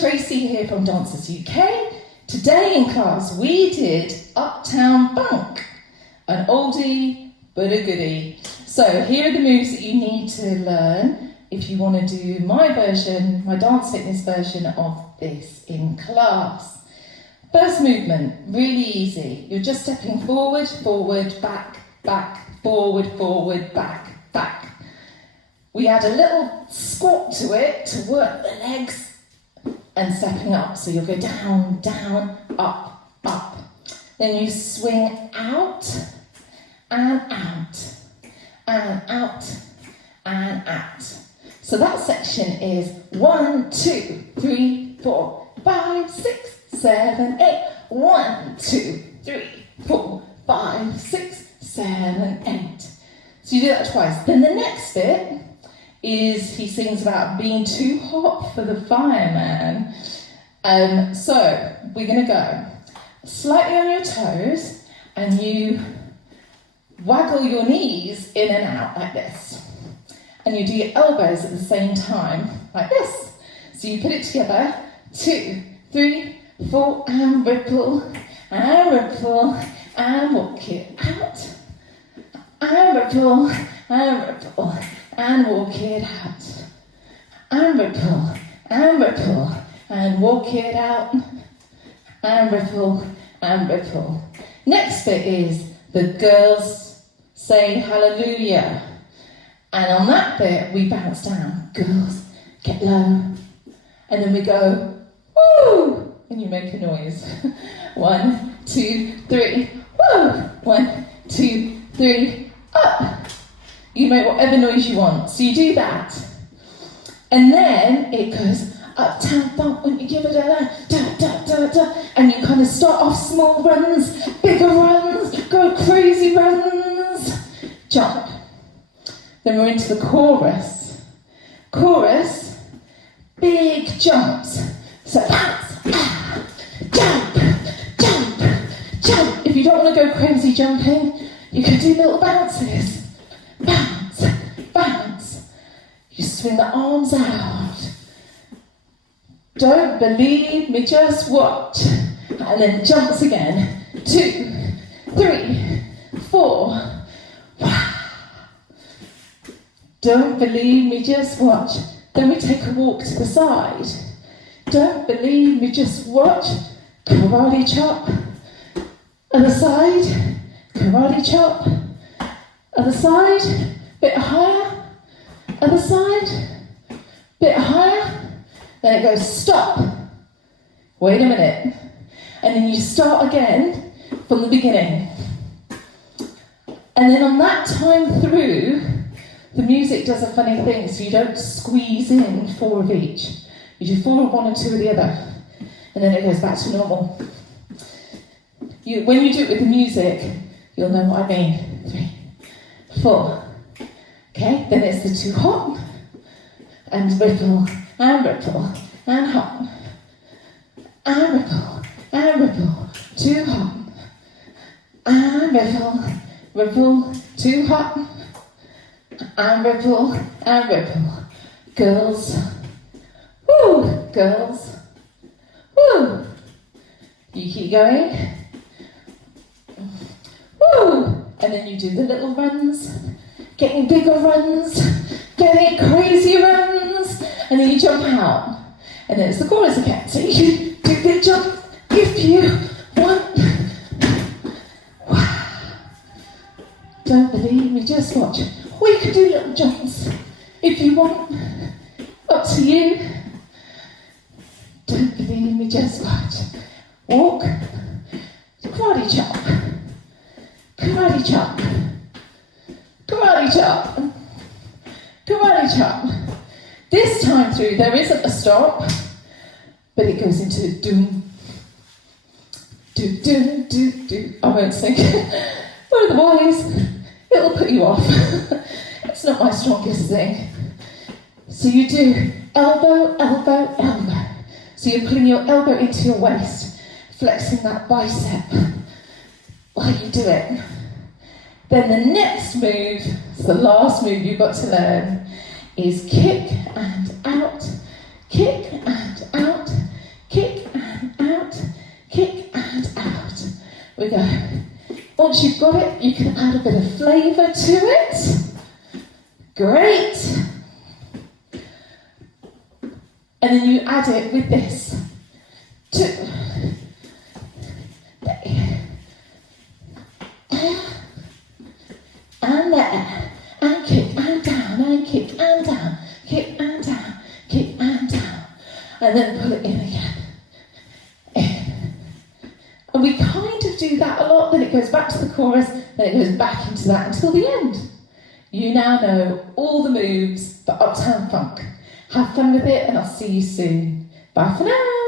Tracy here from Dancers UK. Today in class we did Uptown Funk, an oldie but a goodie. So here are the moves that you need to learn if you want to do my version, my dance fitness version of this in class. First movement, really easy. You're just stepping forward, forward, back, back, forward, forward, back, back. We add a little squat to it to work the legs and stepping up. So you'll go down, down, up, up. Then you swing out and out and out and out. So that section is 1, 2, 3, 4, 5, 6, 7, 8. 1, 2, 3, 4, 5, 6, 7, 8. So you do that twice. Then the next bit is he sings about being too hot for the fireman. So we're going to go slightly on your toes and you waggle your knees in and out like this. And you do your elbows at the same time like this. So you put it together, 2, 3, 4, and ripple, and walk it out. And ripple, and walk it out. And ripple, and walk it out. And ripple. Next bit is the girls say hallelujah. And on that bit, we bounce down. Girls, get low. And then we go, woo! And you make a noise. 1, 2, 3, woo! 1, 2, 3, up. You make whatever noise you want. So you do that. And then it goes Uptown Funk when you give it a da, da, da, da. And you kind of start off small runs, bigger runs, go crazy runs. Jump. Then we're into the chorus. Chorus, big jumps. So bounce, jump, jump, jump. If you don't want to go crazy jumping, you can do little bounces. Bounce, bounce. You swing the arms out. Don't believe me, just watch. And then jumps again. 2, 3, 4. Don't believe me, just watch. Then we take a walk to the side. Don't believe me, just watch. Karate chop. Other side. Karate chop. Other side. Bit higher. Other side. Bit higher. Then it goes stop. Wait a minute. And then you start again from the beginning. And then on that time through, the music does a funny thing, so you don't squeeze in 4 of each. You do 4 of one and 2 of the other. And then it goes back to normal. When you do it with the music, you'll know what I mean. 3, 4. Okay, then it's the 2 hop, and ripple, and hop, and ripple, 2 hop, and ripple, 2 hop, and ripple, girls, woo, girls, woo, you keep going, woo, and then you do the little runs, getting bigger runs, getting crazy runs, and then you jump out, and then it's the chorus again, so you do the jump, if you want, wow, don't believe me, just watch. Or you can do little jumps if you want. Up to you. Don't believe me, just watch. Walk. Karate chop. Karate chop. Karate chop. Karate chop. This time through, there isn't a stop, but it goes into doom. Do, do, do, do. I won't sing. But otherwise, it'll put you off. It's not my strongest thing. So you do elbow, elbow, elbow. So you're putting your elbow into your waist, flexing that bicep while you do it. Then the next move, it's the last move you've got to learn, is kick and out, once you've got it, you can add a bit of flavour to it. Great. And then you add it with this. And there. And kick and down, and kick and down, kick and down, kick and down. And then pull it in again. In. And we kind of do that a lot, then it goes back to the chorus, then it goes back into that until the end. You now know all the moves for Uptown Funk. Have fun with it, and I'll see you soon. Bye for now.